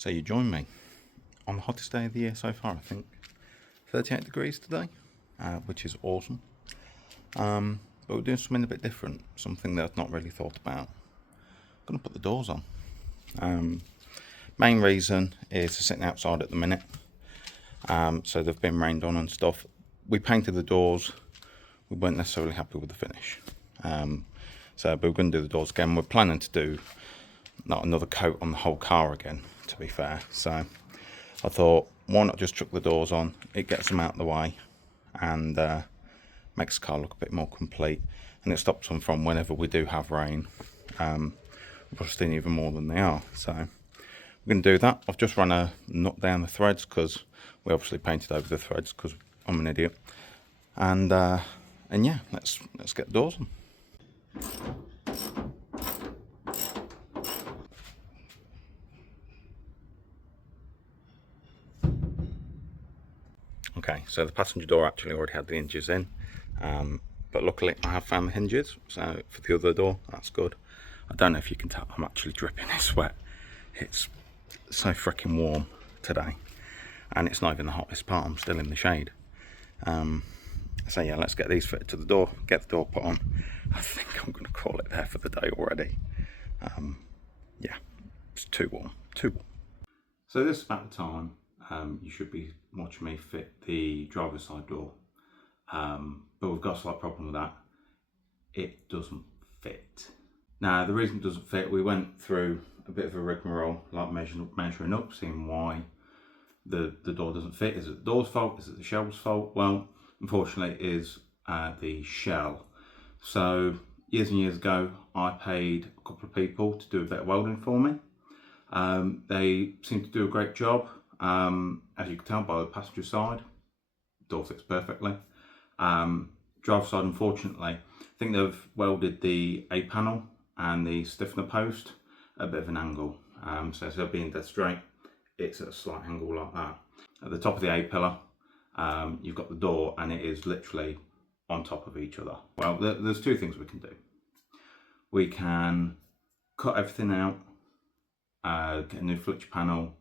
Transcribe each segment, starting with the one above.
So you join me on the hottest day of the year so far, I think. 38 degrees today, which is awesome. But we're doing something a bit different, something that I've not really thought about. I'm going to put the doors on. Main reason is they're sitting outside at the minute. So they've been rained on and stuff. We painted the doors. We weren't necessarily happy with the finish. But we're going to do the doors again. We're planning to do not another coat on the whole car again, to be fair. So I thought, why not just chuck the doors on? It gets them out of the way and makes the car look a bit more complete. And it stops them from, whenever we do have rain, rusting even more than they are. So we're going to do that. I've just run a nut down the threads because we obviously painted over the threads because I'm an idiot. And yeah, let's get the doors on. Okay, so the passenger door actually already had the hinges in, but luckily I have found the hinges, so for the other door, that's good. I don't know if you can tell, I'm actually dripping in sweat. It's so freaking warm today, and it's not even the hottest part, I'm still in the shade. So yeah, let's get these fitted to the door, get the door put on. I think I'm going to call it there for the day already. Yeah, it's too warm, too warm. So this is about the time you should be watching me fit the driver's side door, but we've got a slight problem with that. It doesn't fit. Now the reason it doesn't fit, we went through a bit of a rigmarole, like measuring up, seeing why the door doesn't fit. Is it the door's fault? Is it the shell's fault? Well, unfortunately it is the shell. So years and years ago I paid a couple of people to do a bit of welding for me. They seem to do a great job. As you can tell by the passenger side, door fits perfectly. Driver side, unfortunately, I think they've welded the A panel and the stiffener post at a bit of an angle. So instead of being dead straight, it's at a slight angle like that. At the top of the A pillar, you've got the door, and it is literally on top of each other. Well, there's two things we can do. We can cut everything out, get a new flitch panel,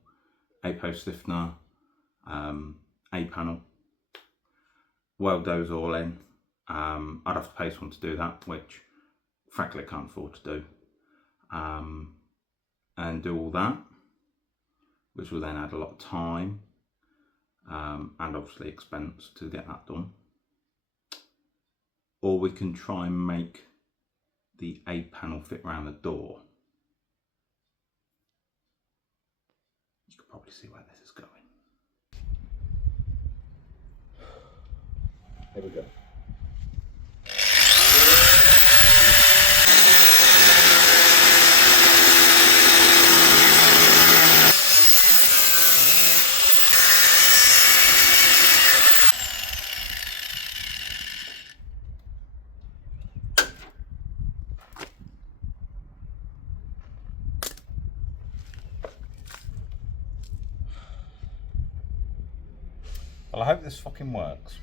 A post stiffener, A panel, weld those all in. I'd have to pay someone to do that, which frankly I can't afford to do, and do all that, which will then add a lot of time and obviously expense to get that done. Or we can try and make the A panel fit around the door. You can probably see where this is going. Here we go. Well, I hope this fucking works.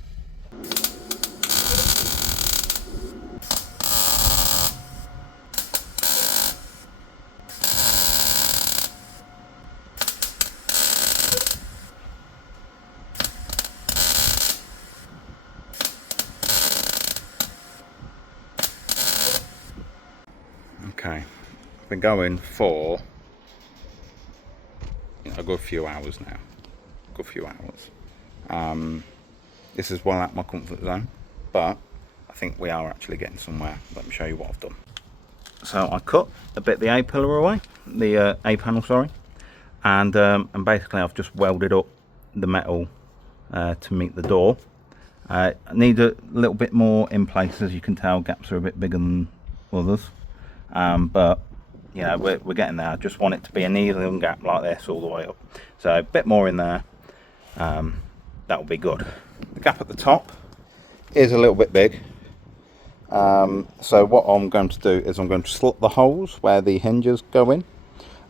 Okay, I've been going for a good few hours now. This is well out my comfort zone, but I think we are actually getting somewhere. Let me show you what I've done. So I cut a bit of the A pillar away, the A panel, sorry, and basically I've just welded up the metal to meet the door. I need a little bit more in place, as you can tell. Gaps are a bit bigger than others, but you know, we're getting there. I just want it to be an even gap like this all the way up, so a bit more in there. That will be good. The gap at the top is a little bit big, so what I'm going to do is I'm going to slit the holes where the hinges go in,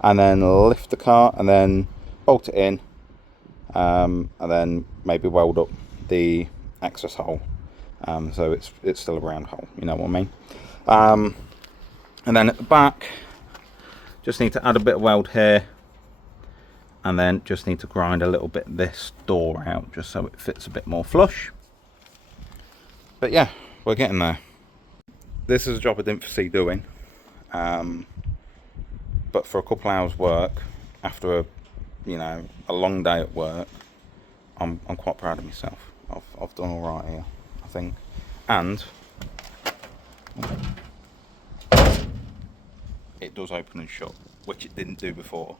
and then lift the car and then bolt it in, and then maybe weld up the access hole, so it's still a round hole, you know what I mean. And then at the back, just need to add a bit of weld here, and then just need to grind a little bit this door out just so it fits a bit more flush. But yeah, we're getting there. This is a job I didn't foresee doing, but for a couple hours work after a long day at work, I'm quite proud of myself. I've done all right here, I think. And it does open and shut, which it didn't do before.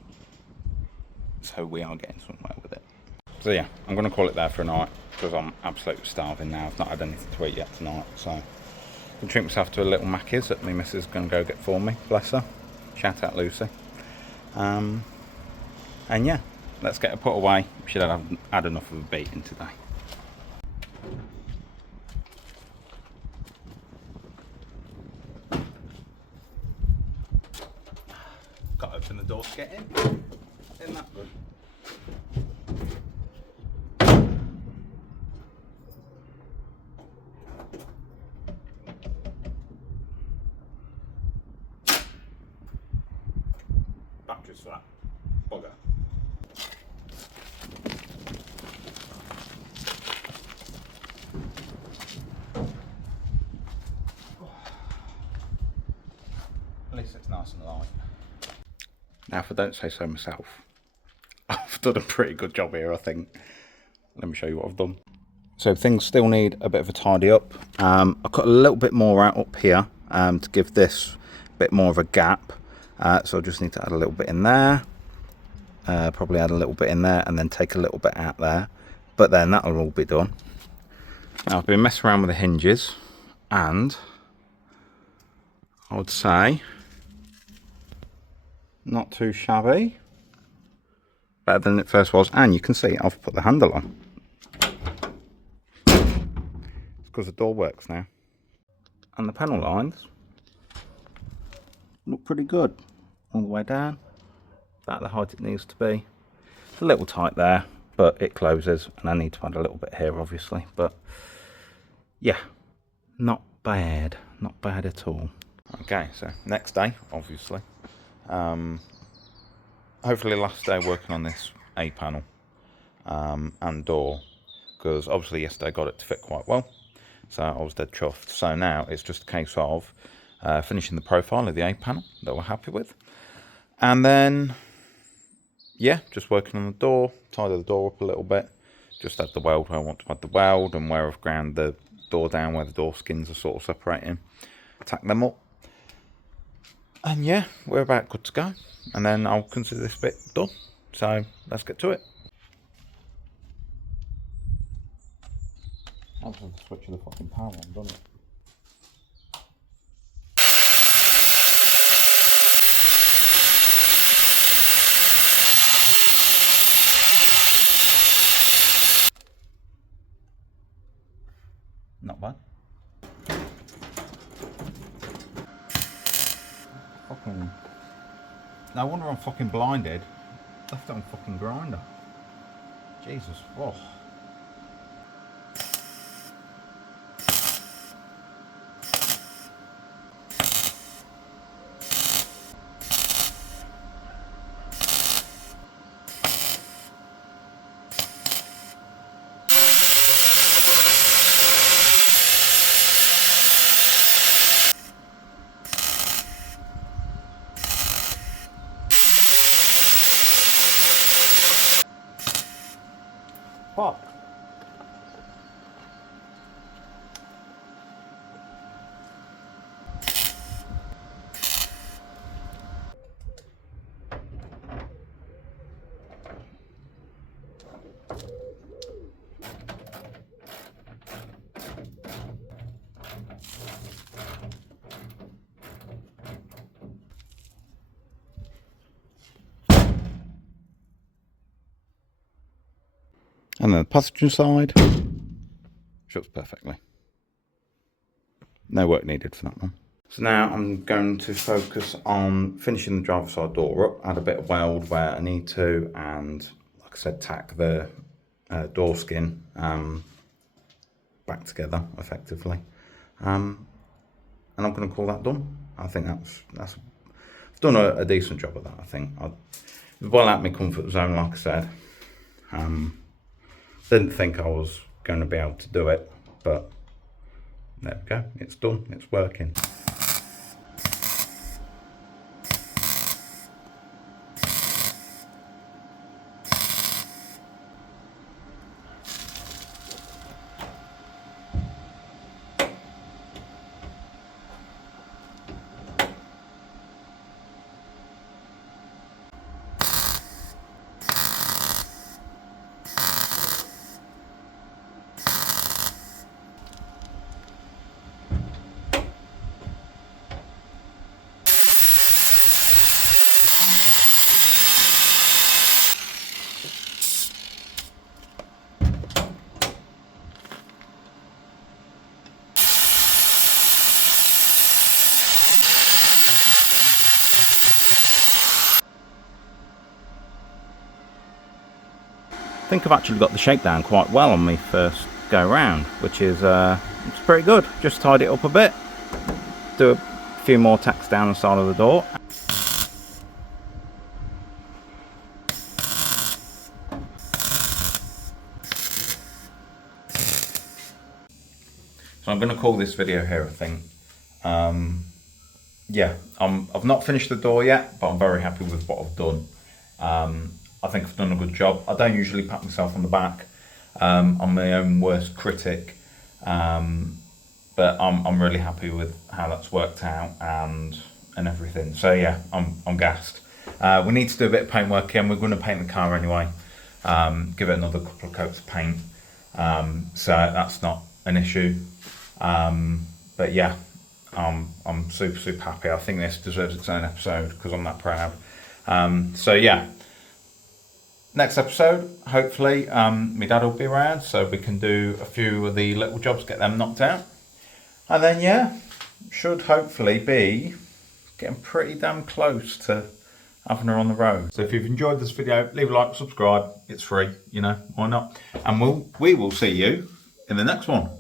So we are getting somewhere with it. So yeah, I'm going to call it there for a night because I'm absolutely starving now. I've not had anything to eat yet tonight, so I'm going to treat myself to a little Macca's that my missus is going to go get for me. Bless her. Shout out Lucy. And yeah, let's get her put away. We should have had enough of a beating today. Got to open the door to get in. Isn't that good? Batteries for that bugger. At least it's nice and light. Now, if I don't say so myself, I've done a pretty good job here, I think. Let me show you what I've done. So things still need a bit of a tidy up. I cut a little bit more out up here to give this a bit more of a gap. So I just need to add a little bit in there. Probably add a little bit in there and then take a little bit out there. But then that'll all be done. Now I've been messing around with the hinges and I would say not too shabby. Better than it first was, and you can see I've put the handle on. It's because the door works now. And the panel lines look pretty good all the way down. About the height it needs to be. It's a little tight there, but it closes, and I need to add a little bit here obviously, but yeah, not bad at all. Okay, so next day obviously. Hopefully last day working on this A panel and door, because obviously yesterday I got it to fit quite well, so I was dead chuffed. So now it's just a case of finishing the profile of the A panel that we're happy with, and then yeah, just working on the door, tidy the door up a little bit, just add the weld where I want to add the weld, and where I've ground the door down where the door skins are sort of separating, tack them up. And yeah, we're about good to go. And then I'll consider this bit done. So let's get to it. I'll just have to switch the fucking power on, doesn't it? Not bad. Fucking... No wonder I'm fucking blinded. Left it on fucking grinder. Jesus, whoa. Fuck. And then the passenger side shuts perfectly. No work needed for that one. So now I'm going to focus on finishing the driver's side door up, add a bit of weld where I need to, and like I said, tack the door skin back together effectively. And I'm going to call that done. I think that's I've done a decent job of that, I think. well out of my comfort zone, like I said. Didn't think I was going to be able to do it, but there we go, it's done, it's working. I think I've actually got the shakedown quite well on my first go round, which is it's pretty good. Just tied it up a bit, do a few more tacks down the side of the door. So I'm going to call this video here, I think. Yeah, I've not finished the door yet, but I'm very happy with what I've done. I think I've done a good job. I don't usually pat myself on the back. I'm my own worst critic, but I'm really happy with how that's worked out and everything. So yeah, I'm gassed. We need to do a bit of paint work again. We're going to paint the car anyway. Give it another couple of coats of paint. So that's not an issue. But yeah, I'm super happy. I think this deserves its own episode because I'm that proud. So yeah, next episode, hopefully, my dad will be around so we can do a few of the little jobs, get them knocked out. And then yeah, should hopefully be getting pretty damn close to having her on the road. So if you've enjoyed this video, leave a like, subscribe. It's free, you know, why not? And we will see you in the next one.